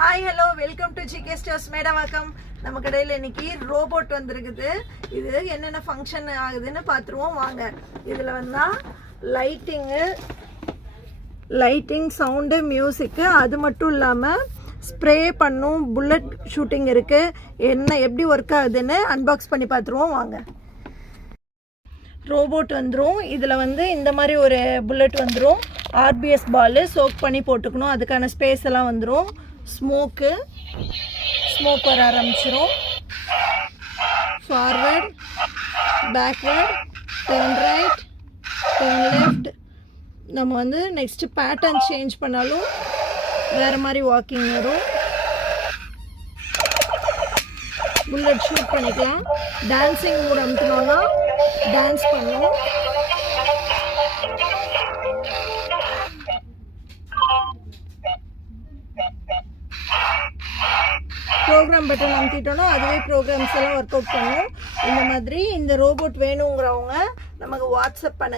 Hi hello welcome to GK stores Medavakkam. நம்ம கடையில் இன்னைக்கு ரோபோட் வந்திருக்குது. இது என்னென்ன ஃபங்க்ஷன் ஆகுதுன்னு பார்த்துருவோம் வாங்க. இதில் வந்தால் லைட்டிங் சவுண்டு மியூசிக்கு, அது மட்டும் இல்லாமல் ஸ்ப்ரே பண்ணும், புல்லட் ஷூட்டிங் இருக்குது. எப்படி ஒர்க் ஆகுதுன்னு அன்பாக்ஸ் பண்ணி பார்த்துருவோம் வாங்க. ரோபோட் வந்துடும். இதில் இந்த மாதிரி ஒரு புல்லட் வந்துடும். ஆர்பிஎஸ் பால் சோக் பண்ணி போட்டுக்கணும். அதுக்கான ஸ்பேஸ் எல்லாம் வந்துடும். ஸ்மோக் வர ஆரம்பிச்சிடும். Forward, backward, turn right, turn left. நம்ம நெக்ஸ்ட்டு பேட்டர்ன் சேஞ்ச் பண்ணாலும் வேறு மாதிரி வாக்கிங் வரும். புல்லட் ஷூட் பண்ணிக்கலாம். டான்ஸிங் மூட் அமுத்தினோன்னா டான்ஸ் பண்ணும். ப்ரோக்ராம் பட்டன் அமுத்திட்டோன்னா அதுவே ப்ரோக்ராம்ஸ் எல்லாம் ஒர்க் அவுட் பண்ணும். இந்த மாதிரி இந்த ரோபோட் வேணுங்கிறவங்க நமக்கு வாட்ஸ்அப் பண்ணுங்க.